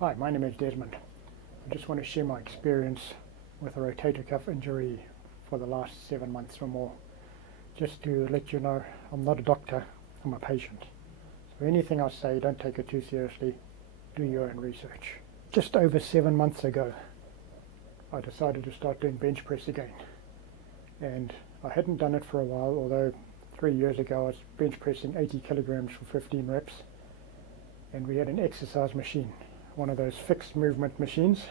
Hi, my name is Desmond. I just want to share my experience with a rotator cuff injury for the last 7 months or more. Just to let you know, I'm not a doctor, I'm a patient. So anything I say, don't take it too seriously, do your own research. Just over 7 months ago, I decided to start doing bench press again. And I hadn't done it for a while, although 3 years ago I was bench pressing 80 kilograms for 15 reps. And we had an exercise machine, one of those fixed movement machines,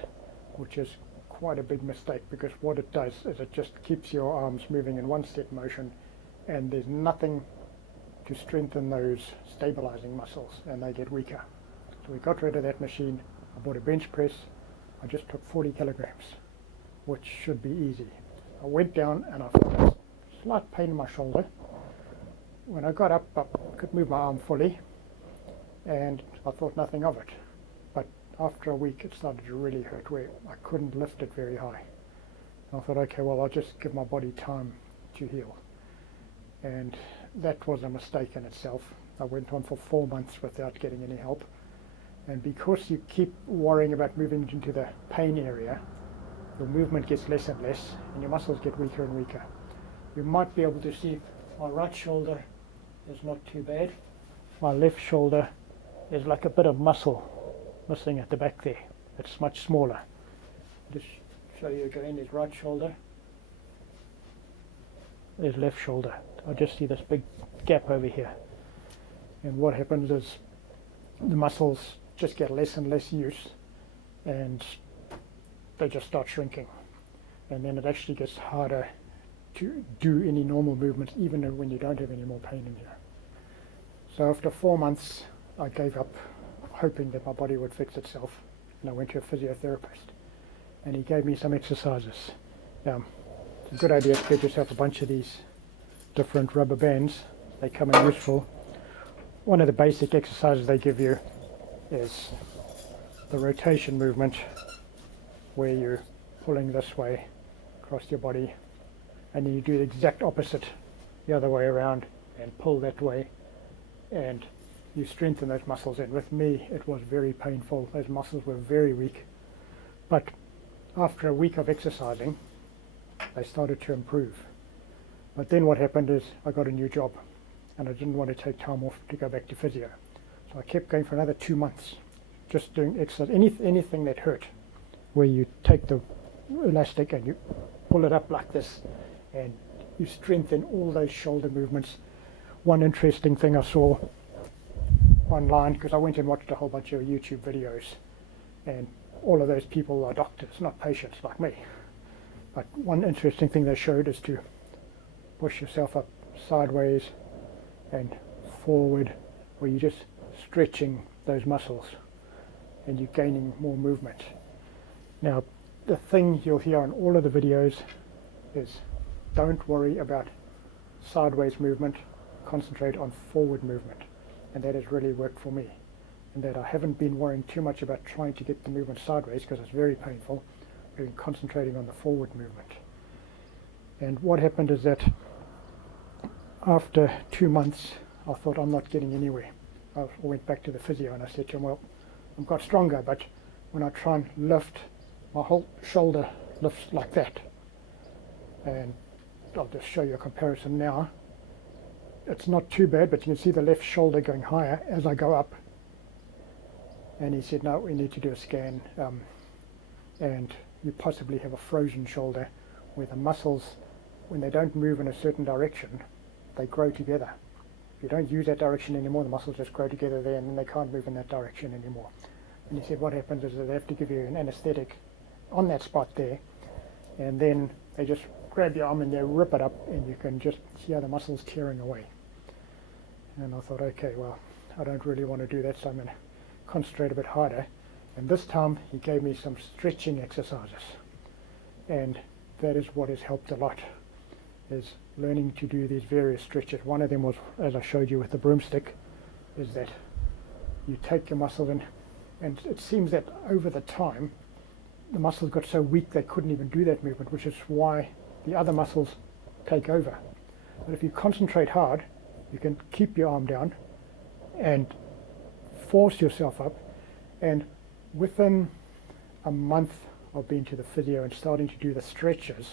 which is quite a big mistake because what it does is it just keeps your arms moving in one step motion and there's nothing to strengthen those stabilizing muscles and they get weaker. So we got rid of that machine. I bought a bench press. I just took 40 kilograms, which should be easy. I went down and I felt a slight pain in my shoulder. When I got up, I could move my arm fully and I thought nothing of it. But after a week it started to really hurt where I couldn't lift it very high. And I thought, okay, well, I'll just give my body time to heal. And that was a mistake in itself. I went on for 4 months without getting any help. And because you keep worrying about moving into the pain area, your movement gets less and less and your muscles get weaker and weaker. You might be able to see my right shoulder is not too bad. My left shoulder is like a bit of muscle missing at the back there. It's much smaller. Just show you again, there's right shoulder, there's left shoulder. I just see this big gap over here. And what happens is the muscles just get less and less use and they just start shrinking. And then it actually gets harder to do any normal movements even when you don't have any more pain in here. So after 4 months I gave up hoping that my body would fix itself, and I went to a physiotherapist and he gave me some exercises. Now, it's a good idea to get yourself a bunch of these different rubber bands. They come in useful. One of the basic exercises they give you is the rotation movement, where you're pulling this way across your body and then you do the exact opposite the other way around and pull that way, and you strengthen those muscles. And with me it was very painful. Those muscles were very weak, but after a week of exercising they started to improve. But then what happened is I got a new job and I didn't want to take time off to go back to physio, so I kept going for another 2 months just doing exercise, anything that hurt, where you take the elastic and you pull it up like this and you strengthen all those shoulder movements. One interesting thing I saw online, because I went and watched a whole bunch of YouTube videos, and all of those people are doctors, not patients like me. But one interesting thing they showed is to push yourself up sideways and forward, where you're just stretching those muscles and you're gaining more movement. Now, the thing you'll hear on all of the videos is don't worry about sideways movement, concentrate on forward movement. And that has really worked for me, and that I haven't been worrying too much about trying to get the movement sideways because it's very painful. I've been concentrating on the forward movement. And what happened is that after 2 months I thought, I'm not getting anywhere. I went back to the physio and I said to him, well, I've got stronger, but when I try and lift, my whole shoulder lifts like that. And I'll just show you a comparison now. It's not too bad, but you can see the left shoulder going higher as I go up. And he said, no, we need to do a scan, and you possibly have a frozen shoulder where the muscles, when they don't move in a certain direction, they grow together. If you don't use that direction anymore, the muscles just grow together there and then they can't move in that direction anymore. And he said what happens is that they have to give you an anesthetic on that spot there, and then they just grab your arm and they rip it up and you can just see how the muscles tearing away. And I thought, okay, well, I don't really want to do that, so I'm going to concentrate a bit harder. And this time he gave me some stretching exercises, and that is what has helped a lot, is learning to do these various stretches. One of them was, as I showed you with the broomstick, is that you take your muscles in, and it seems that over the time the muscles got so weak they couldn't even do that movement, which is why the other muscles take over. But if you concentrate hard, you can keep your arm down and force yourself up, and Within a month of being to the physio and starting to do the stretches,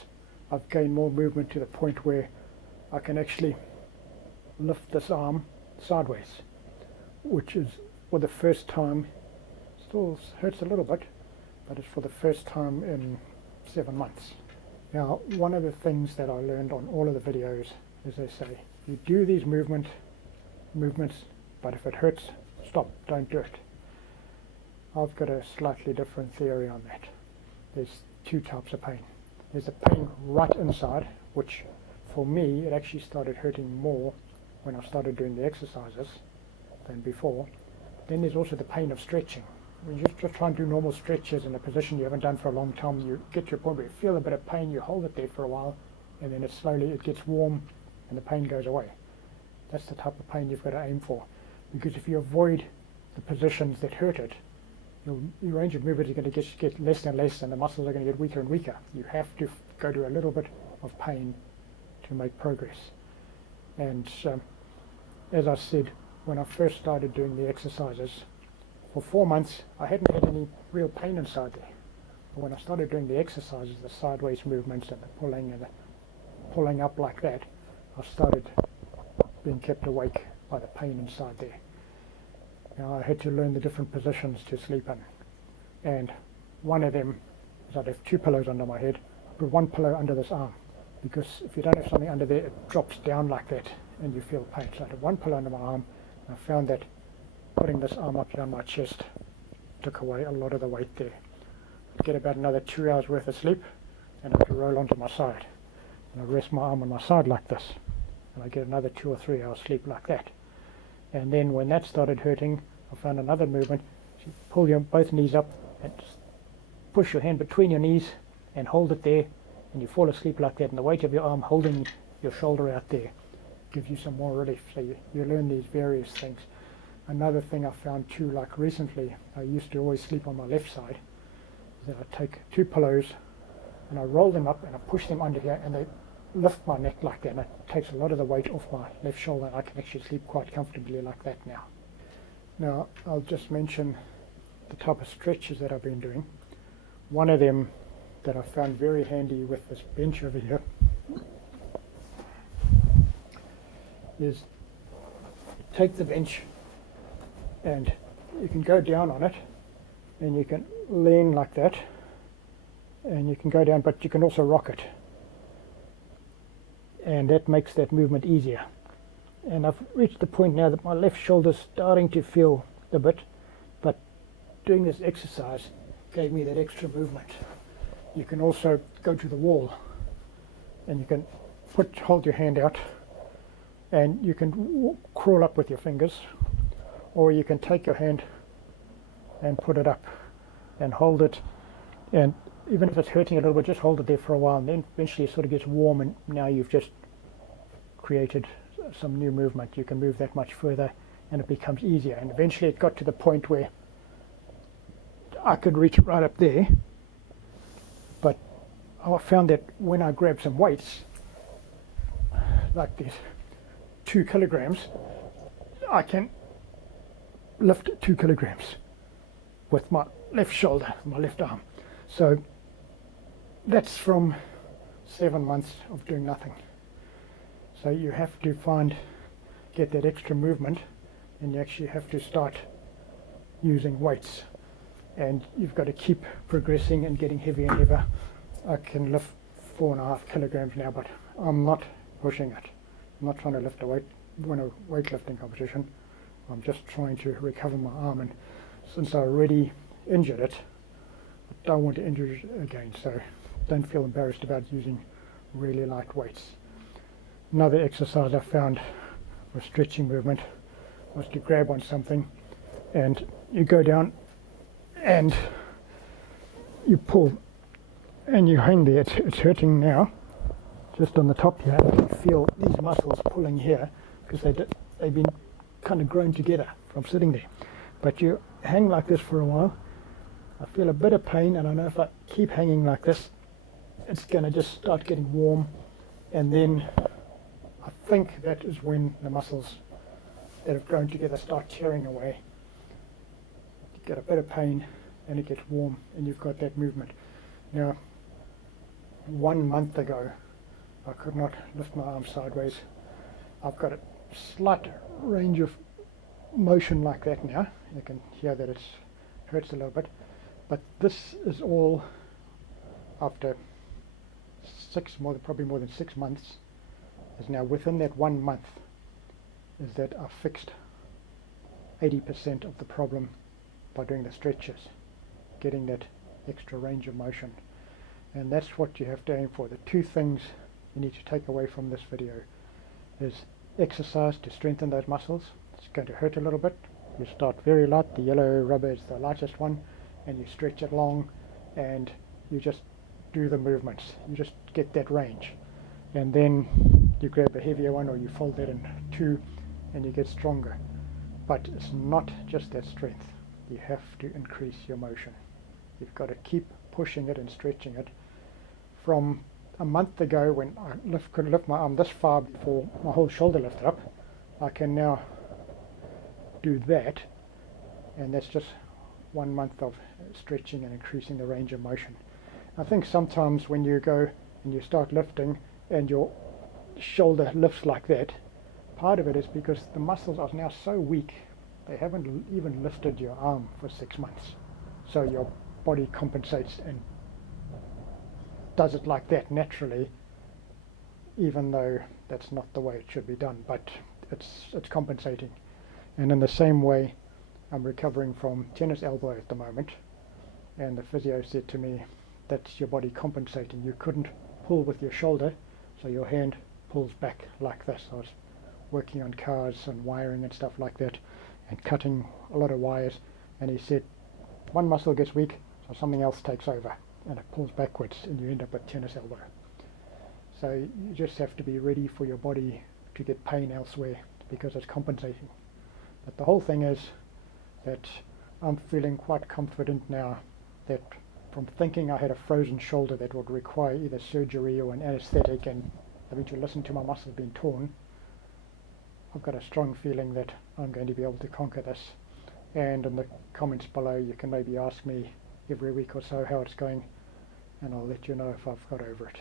I've gained more movement to the point where I can actually lift this arm sideways, which is for the first time. Still hurts a little bit, but it's for the first time in 7 months. Now, one of the things that I learned on all of the videos is they say, you do these movements, but if it hurts, stop, don't do it. I've got a slightly different theory on that. There's two types of pain. There's a pain right inside, which for me, it actually started hurting more when I started doing the exercises than before. Then there's also the pain of stretching. When you just try and do normal stretches in a position you haven't done for a long time, you get to a point where you feel a bit of pain, you hold it there for a while, and then it gets warm and the pain goes away. That's the type of pain you've got to aim for. Because if you avoid the positions that hurt it, your range of movement is going to get less and less, and the muscles are going to get weaker and weaker. You have to go to a little bit of pain to make progress. And as I said, when I first started doing the exercises, for 4 months I hadn't had any real pain inside there. But when I started doing the exercises, the sideways movements and the pulling up like that, I started being kept awake by the pain inside there. Now I had to learn the different positions to sleep in, and one of them is I'd have 2 pillows under my head. I put 1 pillow under this arm, because if you don't have something under there, it drops down like that and you feel pain. So I had 1 pillow under my arm, and I found that putting this arm up here on my chest took away a lot of the weight there. I'd get about another 2 hours worth of sleep, and I could roll onto my side, and I rest my arm on my side like this, and I get another 2 or 3 hours sleep like that. And then when that started hurting, I found another movement. So you pull your both knees up and push your hand between your knees and hold it there, and you fall asleep like that, and the weight of your arm holding your shoulder out there gives you some more relief. So you learn these various things. Another thing I found too, like recently, I used to always sleep on my left side, is that I take 2 pillows and I roll them up and I push them under here, and they lift my neck like that, and it takes a lot of the weight off my left shoulder, and I can actually sleep quite comfortably like that now. Now, I'll just mention the type of stretches that I've been doing. One of them that I found very handy with this bench over here is take the bench and you can go down on it, and you can lean like that, and you can go down, but you can also rock it, and that makes that movement easier. And I've reached the point now that my left shoulder's starting to feel a bit, but doing this exercise gave me that extra movement. You can also go to the wall, and you can hold your hand out, and you can crawl up with your fingers, or you can take your hand and put it up and hold it, and even if it's hurting a little bit, just hold it there for a while, and then eventually it sort of gets warm, and now you've just created some new movement. You can move that much further and it becomes easier. And eventually it got to the point where I could reach it right up there, but I found that when I grab some weights like this, 2 kilograms, I can lift 2 kilograms with my left shoulder, my left arm. So that's from 7 months of doing nothing. So you have to get that extra movement, and you actually have to start using weights. And you've got to keep progressing and getting heavier and heavier. I can lift 4.5 kilograms now, but I'm not pushing it. I'm not trying to lift a weight, win a weightlifting competition. I'm just trying to recover my arm, and since I already injured it, I don't want to injure it again, so don't feel embarrassed about using really light weights. Another exercise I found for stretching movement was to grab on something, and you go down and you pull and you hang there. It's hurting now just on the top here. You can feel these muscles pulling here because they've been kind of grown together from sitting there. But you hang like this for a while. I feel a bit of pain, and I know if I keep hanging like this, it's going to just start getting warm, and then I think that is when the muscles that have grown together start tearing away. You get a bit of pain, and it gets warm and you've got that movement. Now, 1 month ago, I could not lift my arm sideways. I've got a slight range of motion like that now. You can hear that it hurts a little bit, but this is all after probably more than 6 months. Is now within that 1 month is that I fixed 80% of the problem by doing the stretches, getting that extra range of motion. And that's what you have to aim for. The two things you need to take away from this video is exercise to strengthen those muscles. It's going to hurt a little bit. You start very light, the yellow rubber is the lightest one, and you stretch it long and you just do the movements. You just get that range. And then you grab a heavier one or you fold that in two and you get stronger. But it's not just that strength. You have to increase your motion. You've got to keep pushing it and stretching it. From a month ago, when I couldn't lift my arm this far before my whole shoulder lifted up, I can now do that, and that's just 1 month of stretching and increasing the range of motion. I think sometimes when you go and you start lifting and your shoulder lifts like that, part of it is because the muscles are now so weak, they haven't even lifted your arm for 6 months. So your body compensates and does it like that naturally, even though that's not the way it should be done, but it's compensating. And in the same way, I'm recovering from tennis elbow at the moment, and the physio said to me, that's your body compensating. You couldn't pull with your shoulder, so your hand pulls back like this. I was working on cars and wiring and stuff like that, and cutting a lot of wires, and he said, one muscle gets weak, so something else takes over, and it pulls backwards, and you end up with tennis elbow. So you just have to be ready for your body to get pain elsewhere, because it's compensating. But the whole thing is that I'm feeling quite confident now that from thinking I had a frozen shoulder that would require either surgery or an anesthetic and having to listen to my muscles being torn, I've got a strong feeling that I'm going to be able to conquer this. And in the comments below you can maybe ask me every week or so how it's going, and I'll let you know if I've got over it.